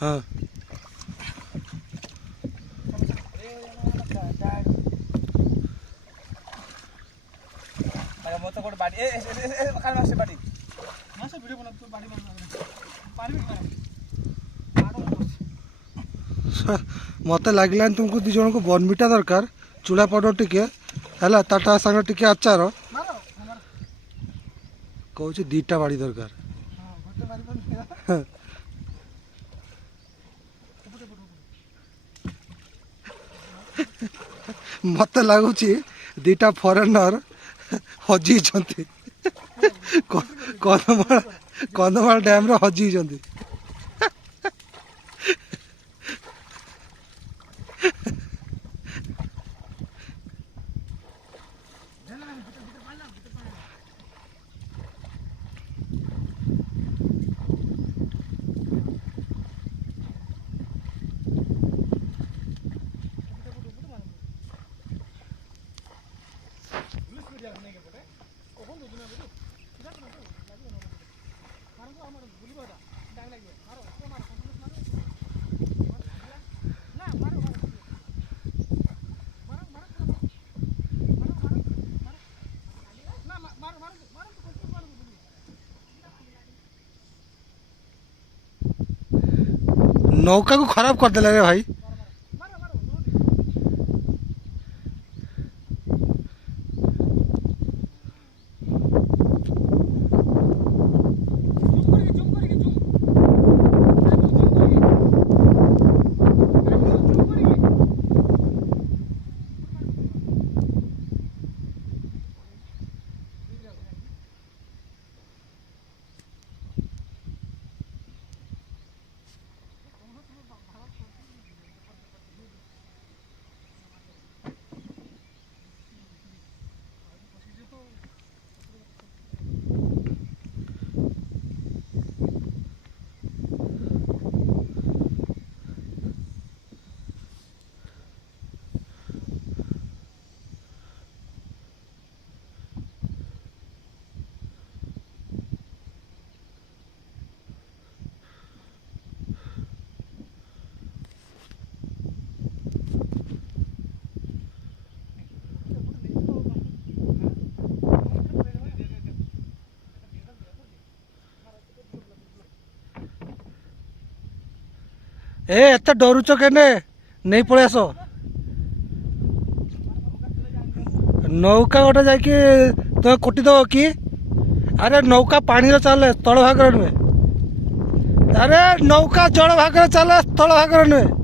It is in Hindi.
हाँ मत गोटे बाड़ी बाड़ी वीडियो बना तो बाड़ी मत लगे तुमको दी जन को बर्नविटा दरकार चूड़ा पाउडर टिके है ताटा सांगे टिके आचार कहूँ दीटा बाड़ी दरकार मत लगुच दीटा फरेनर हजी कंधमाल डैम हजी नौका को खराब कर देला रे भाई एत डरुच के नहीं पलि आस नौका गोटे जा तुम कोटी दब कि अरे नौका पानी चले तल भाग नुहे अरे नौका जल भाग चले तल भाग नुहे